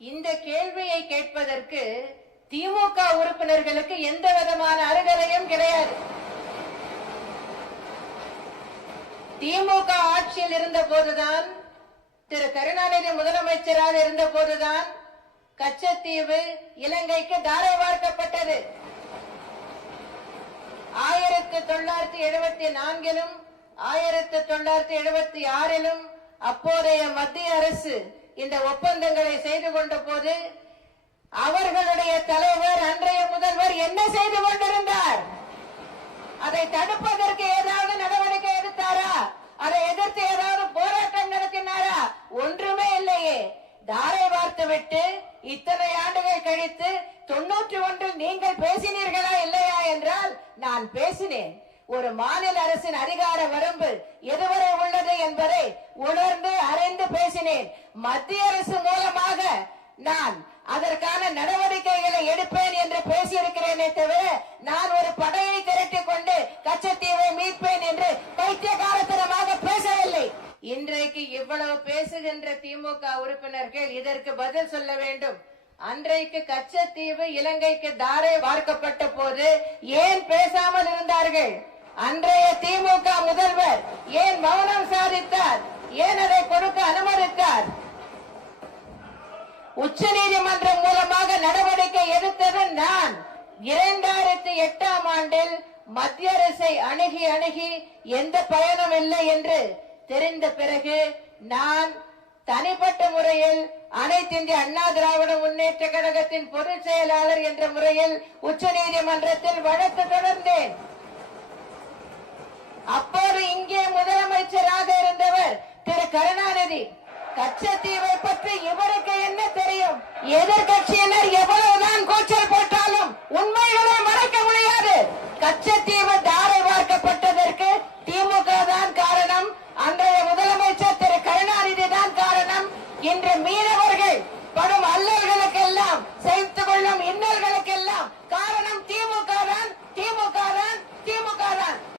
இந்த கேள்வியை கேட்பதற்கு திமுக உறுப்பினர்களுக்கு எந்த விதமான அருகதையும் கிடையாது. திமுக ஆட்சியில் இருந்த போதுதான், திரு கருணாநிதி முதலமைச்சராக இருந்த போதுதான் கச்சத்தீவு இலங்கைக்கு தாரை வார்க்கப்பட்டது. 1974 1976 அப்போதைய மத்திய அரசு இந்த ஒப்பந்தங்களை செய்து கொண்ட போது அவர்களுடைய தலைவர் அன்றைய முதல்வர் என்ன செய்து கொண்டிருந்தார்? அதை தடுப்பதற்கு ஏதாவது நடவடிக்கை எடுத்தாரா? அதை எதிர்த்து ஏதாவது போராட்டம் நடத்தினாரா? ஒன்றுமே இல்லையே. தாரை வார்த்துவிட்டு இத்தனை ஆண்டுகள் கழித்து 91 நீங்கள் பேசினீர்களா இல்லையா என்றால் நான் பேசினேன். ஒரு மாநில அரசின் அதிகார வரம்பு எதுவரை உள்ளது என்பதை உணர்ந்து அறிந்து பேசினேன். மத்திய அரசு மூலமாக நான் அதற்கான நடவடிக்கைகளை எடுப்பேன் என்று பேசியிருக்கிறேனே தவிர நான் ஒரு படையை திரட்டிக் கொண்டு கச்சத்தீவை மீட்பேன் என்று பைத்தியகாரத்தனமாக பேசவில்லை. இன்றைக்கு இவ்வளவு பேசுகின்ற திமுக உறுப்பினர்கள் இதற்கு பதில் சொல்ல வேண்டும். அன்றைக்கு கச்சத்தீவு இலங்கைக்கு தாரை வார்க்கப்பட்ட போது ஏன் பேசாமல் இருந்தார்கள்? அன்றைய திமுக முதல்வர் ஏன் மௌனம் சாதித்தார்? ஏன் அதை கொடுக்க அனுமதித்தார்? உச்ச நீதிமன்றம் மூலமாக நடவடிக்கை எடுத்தது நான். 2008 மத்திய அரசை அணுகி எந்த பயனும் இல்லை என்று தெரிந்த பிறகு நான் தனிப்பட்ட முறையில் அனைத்து இந்திய அண்ணா திராவிட முன்னேற்ற கழகத்தின் பொதுச் செயலாளர் என்ற முறையில் உச்ச நீதிமன்றத்தில் வழக்கு தொடர்ந்தேன். அப்போது இங்கே முதலமைச்சராக இருந்தவர் திரு கருணாநிதி. கச்சத்தீவை பற்றி இவருக்கு என்ன தெரியும்? எதிர்கட்சியினர் எவ்வளவுதான் கூச்சல் போட்டாலும் உண்மைகளை மறைக்க முடியாது. கச்சத்தீவு தாரை வார்க்கப்பட்டதற்கு திமுக தான் காரணம். அன்றைய முதலமைச்சர் திரு கருணாநிதி தான் காரணம். இன்று மீனவ